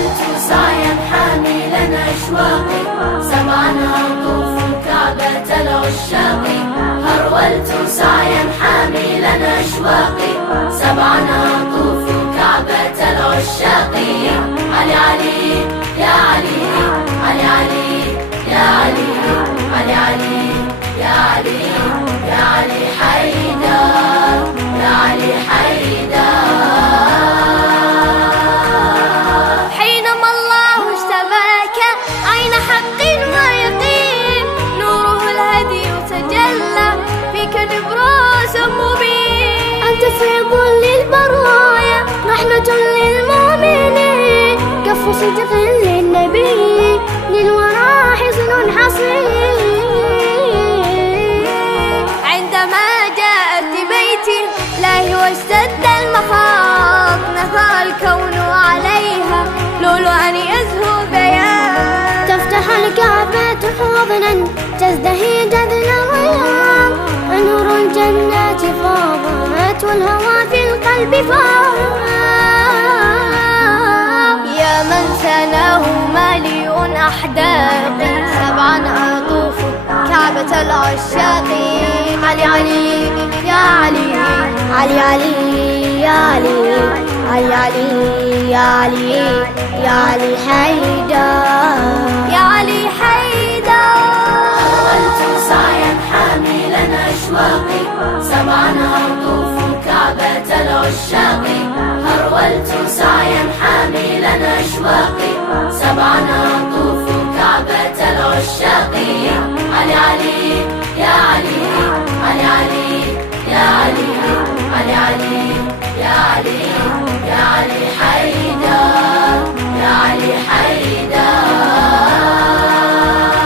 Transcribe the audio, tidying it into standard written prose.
هرولت سعيا حاملا أشواقي، سبعا أطوف كعبة العشاق. هرولت سعيا حاملا أشواقي، سبعا أطوف كعبة العشاق. علي علي يا علي، علي علي يا علي، علي علي يا علي، يا علي حيدر، يا علي حيدر. حينما الله اشتباك عين حق ويقين، نوره الهدي تجلى فيك نبراس مبين. أنت فيض للبرايا، رحمة للمؤمنين، كف صدق للنبي، للورى حصن حصين. عندما جاءت بيتي الله واشتد المخاض، نثر الكون عليها لؤلؤا يزهو بياض. تفتح الكعبة حضنا تزدهي جذل الرياض، نور الجنات فاضت والهوى في القلب فاض. يا من ثناه مليء أحداقي، سبعا أطوف كعبة العشاق. علي علي يا علي، علي علي يا علي، علي علي يا علي، يا علي حيدر، يا علي حيدر. هرولت سعيا حاملا أشواقي، سبعا أطوف كعبة العشاق. هرولت سعيا حاملا